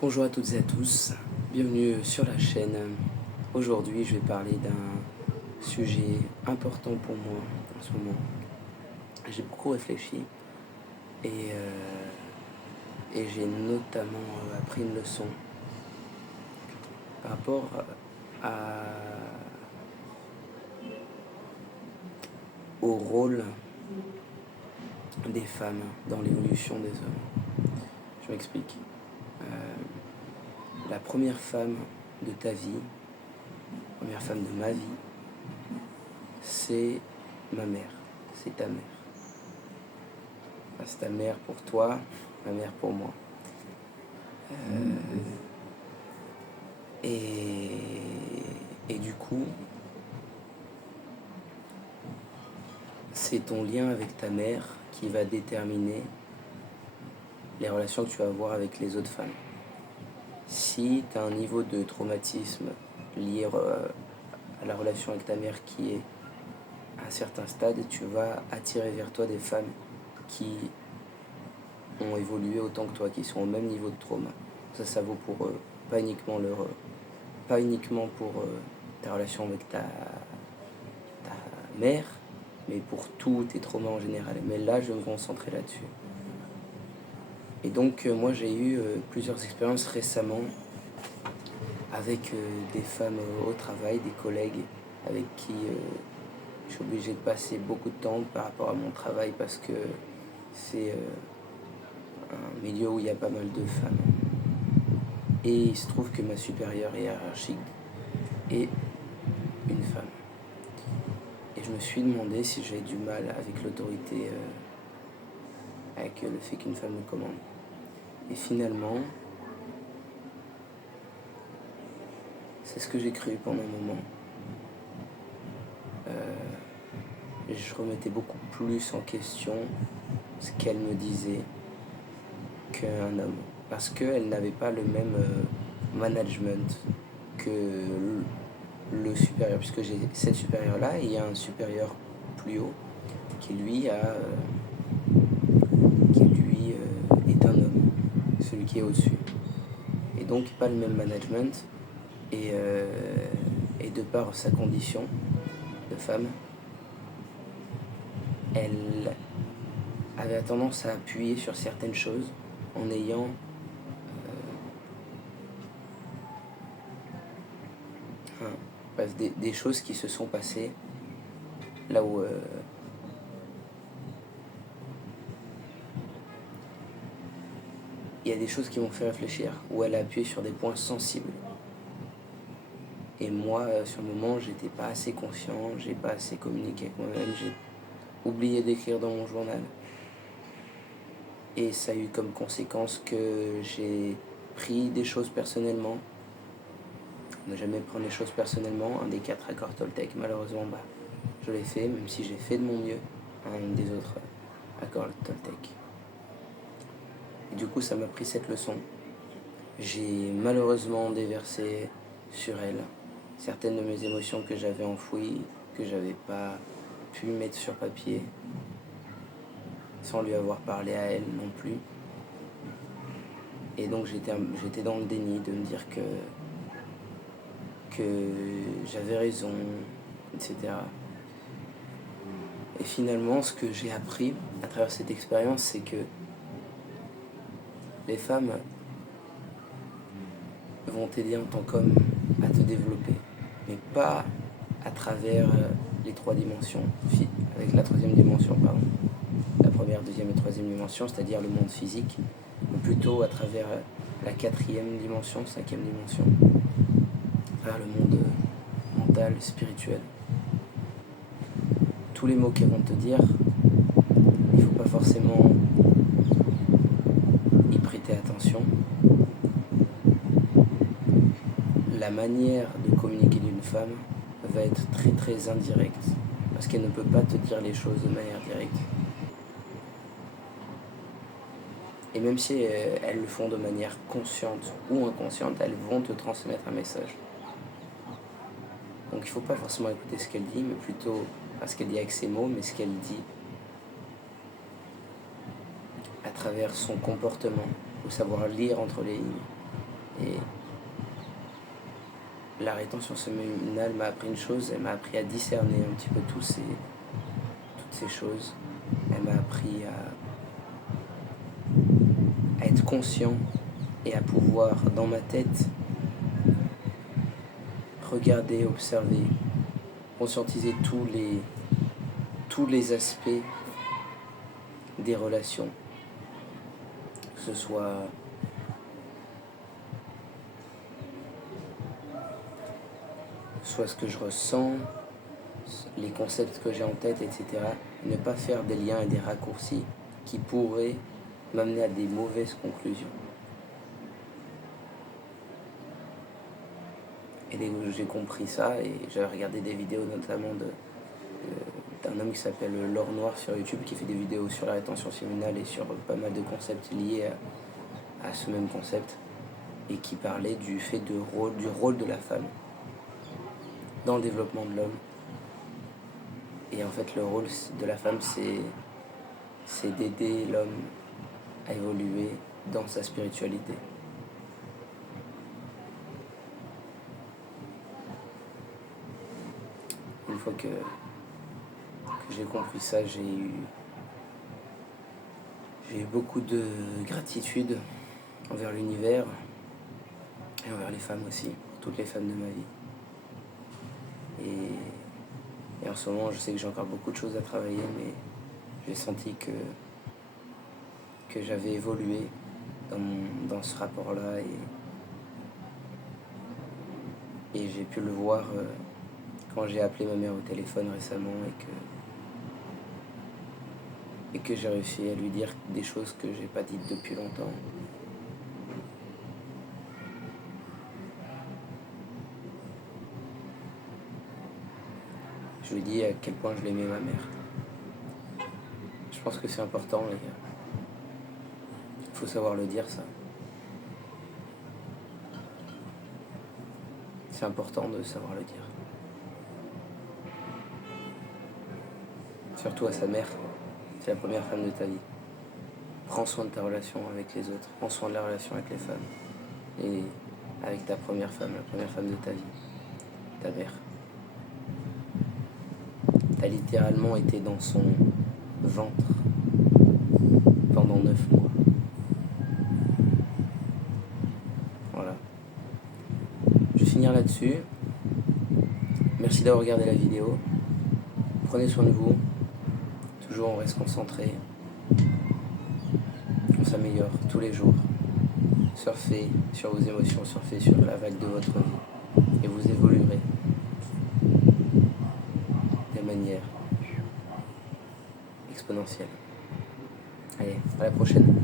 Bonjour à toutes et à tous, bienvenue sur la chaîne. Aujourd'hui je vais parler d'un sujet important pour moi en ce moment. J'ai beaucoup réfléchi et, j'ai notamment appris une leçon par rapport à, au rôle des femmes dans l'évolution des hommes. Je m'explique. La première femme de ta vie, la première femme de ma vie, c'est ma mère, c'est ta mère. Enfin, c'est ta mère pour toi, ma mère pour moi. Et du coup, c'est ton lien avec ta mère qui va déterminer les relations que tu vas avoir avec les autres femmes. Si tu as un niveau de traumatisme lié à la relation avec ta mère qui est à un certain stade, tu vas attirer vers toi des femmes qui ont évolué autant que toi, qui sont au même niveau de trauma. Ça vaut pour pas uniquement pour ta relation avec ta mère, mais pour tous tes traumas en général. Mais là, je vais me concentrer là-dessus. Et donc, moi, j'ai eu plusieurs expériences récemment avec des femmes au travail, des collègues avec qui je suis obligé de passer beaucoup de temps par rapport à mon travail parce que c'est un milieu où il y a pas mal de femmes. Et il se trouve que ma supérieure hiérarchique est une femme. Et je me suis demandé si j'avais du mal avec l'autorité, avec le fait qu'une femme me commande. Et finalement, c'est ce que j'ai cru pendant un moment. Je remettais beaucoup plus en question ce qu'elle me disait qu'un homme. Parce qu'elle n'avait pas le même management que le supérieur. Puisque j'ai cette supérieure-là et il y a un supérieur plus haut qui lui est un homme, celui qui est au-dessus. Et donc pas le même management. Et de par sa condition de femme, elle avait tendance à appuyer sur certaines choses en ayant des choses qui se sont passées là où il y a des choses qui m'ont fait réfléchir, où elle a appuyé sur des points sensibles. Et moi, sur le moment, j'étais pas assez conscient, j'ai pas assez communiqué avec moi-même, j'ai oublié d'écrire dans mon journal. Et ça a eu comme conséquence que j'ai pris des choses personnellement. Ne jamais prendre les choses personnellement. Un des 4 accords Toltec, malheureusement, je l'ai fait, même si j'ai fait de mon mieux. Un des autres accords Toltec. Et du coup, ça m'a pris cette leçon. J'ai malheureusement déversé sur elle certaines de mes émotions que j'avais enfouies, que j'avais pas pu mettre sur papier, sans lui avoir parlé à elle non plus. Et donc j'étais dans le déni de me dire que j'avais raison, etc. Et finalement, ce que j'ai appris à travers cette expérience, c'est que les femmes vont t'aider en tant qu'homme à te développer, mais pas à travers les 3 dimensions, avec la 3e dimension, pardon. La première, 2e et 3e dimension, c'est-à-dire le monde physique, mais plutôt à travers la 4e dimension, 5e dimension, à travers le monde mental, spirituel. Tous les mots qu'elles vont te dire, il ne faut pas forcément y prêter attention. La manière de communiquer d'une femme va être très très indirecte, parce qu'elle ne peut pas te dire les choses de manière directe. Et même si elles le font de manière consciente ou inconsciente, elles vont te transmettre un message. Donc il ne faut pas forcément écouter ce qu'elle dit, mais plutôt pas ce qu'elle dit avec ses mots, mais ce qu'elle dit à travers son comportement, ou savoir lire entre les lignes. Et la rétention séminale m'a appris une chose, elle m'a appris à discerner un petit peu toutes ces choses. Elle m'a appris à être conscient et à pouvoir, dans ma tête, regarder, observer, conscientiser tous les aspects des relations, que ce soit ce que je ressens, les concepts que j'ai en tête, etc. Ne pas faire des liens et des raccourcis qui pourraient m'amener à des mauvaises conclusions. Et dès que j'ai compris ça, et j'avais regardé des vidéos notamment d'un homme qui s'appelle Laure Noir sur YouTube, qui fait des vidéos sur la rétention séminale et sur pas mal de concepts liés à ce même concept, et qui parlait du rôle de la femme dans le développement de l'homme. Et en fait, le rôle de la femme, c'est d'aider l'homme à évoluer dans sa spiritualité. Une fois que j'ai compris ça, j'ai eu beaucoup de gratitude envers l'univers et envers les femmes aussi, pour toutes les femmes de ma vie. Et en ce moment, je sais que j'ai encore beaucoup de choses à travailler, mais j'ai senti que j'avais évolué dans ce rapport-là, et j'ai pu le voir quand j'ai appelé ma mère au téléphone récemment et que j'ai réussi à lui dire des choses que j'ai pas dites depuis longtemps. Je lui ai dit à quel point je l'aimais, ma mère. Je pense que c'est important, les gars. Il faut savoir le dire, ça. C'est important de savoir le dire. Surtout à sa mère. C'est la première femme de ta vie. Prends soin de ta relation avec les autres. Prends soin de la relation avec les femmes. Et avec ta première femme, la première femme de ta vie. Ta mère. T'as littéralement été dans son ventre pendant 9 mois. Voilà. Je vais finir là-dessus. Merci d'avoir regardé la vidéo. Prenez soin de vous. Toujours on reste concentré. On s'améliore tous les jours. Surfez sur vos émotions, surfez sur la vague de votre vie. Et vous évoluerez de manière exponentielle. Allez, à la prochaine.